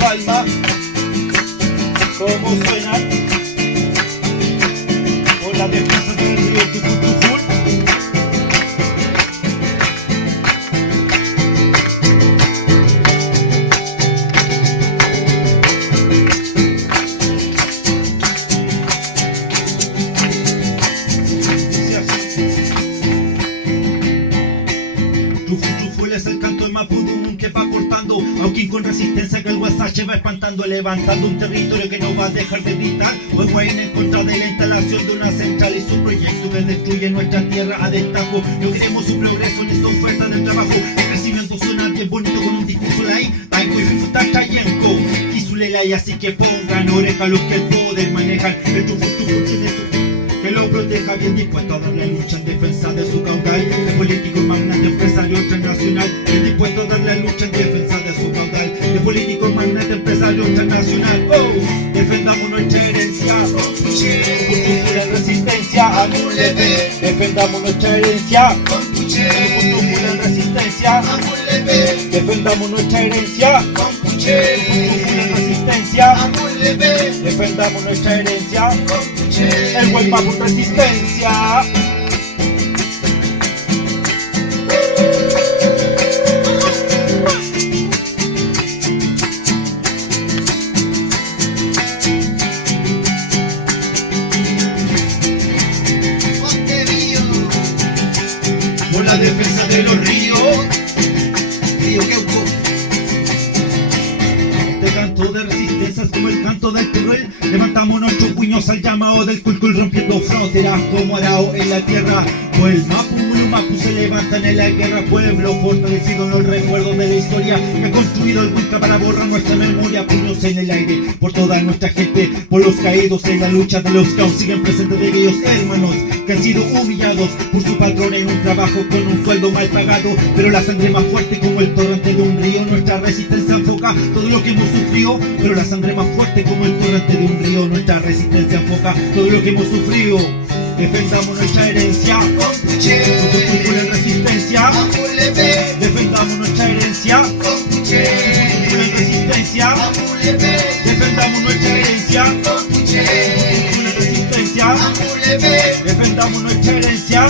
palmas. ¿Cómo suenan? Con la defensa del río Tucutujul. Tufutuful es el canto de Mapudungun que va cortando, aunque con resistencia que el Huasache va espantando, levantando un territorio que no va a dejar de gritar. Hoy va en contra de la instalación de una central y su proyecto que destruye nuestra tierra a destajo. No queremos su progreso ni su oferta de trabajo. El crecimiento suena bien bonito con un discurso ahí. Taiko y Fifuta Chayenko y su lelay, así que pongan oreja a los que el poder manejan. El Tufutuful que lo proteja, bien dispuesto a darle lucha en defensa de su caudal. De político, magnate, empresario transnacional, bien dispuesto a darle lucha en defensa de su caudal. De político, magnate, empresario transnacional. Oh, defendamos nuestra herencia, cultura en resistencia, anúlete. Defendamos nuestra herencia, cultura en resistencia, defendamos nuestra herencia, cultura en resistencia, defendamos nuestra herencia. El buen Mapu resistencia. Por la defensa de los ríos, Río Queuco. Este canto de resistencia es como el canto del Teruel. Levantamos nuestros puños al llamado del Culcul, rompiendo fronteras como arao en la tierra. Pues el Mapu Mulumapu se levantan en la guerra, pueblo fortalecido en los recuerdos de la historia que ha construido el Huinca para borrar nuestra memoria. Puños en el aire por toda nuestra gente, por los caídos en la lucha de los que aún siguen presentes, de aquellos hermanos que han sido humillados por su patrón en un trabajo con un sueldo mal pagado. Pero la sangre más fuerte como el torrente de un río, nuestra resistencia enfoca todo lo que hemos sufrido. Pero la sangre más fuerte como el torrente de un río, nuestra resistencia enfoca todo lo que hemos sufrido. Defendamos nuestra herencia, cultura en resistencia. Defendamos nuestra herencia, cultura en resistencia. Defendamos nuestra herencia, cultura en resistencia. Defendamos nuestra herencia,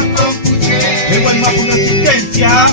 el Mapu resistencia.